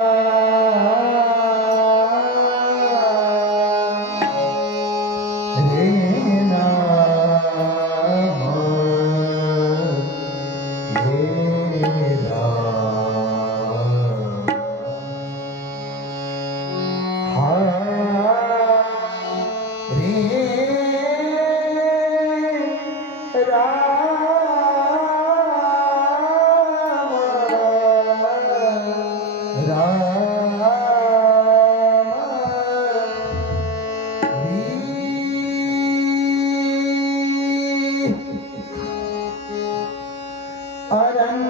Yeah. Aranya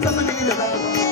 Doesn't mean that.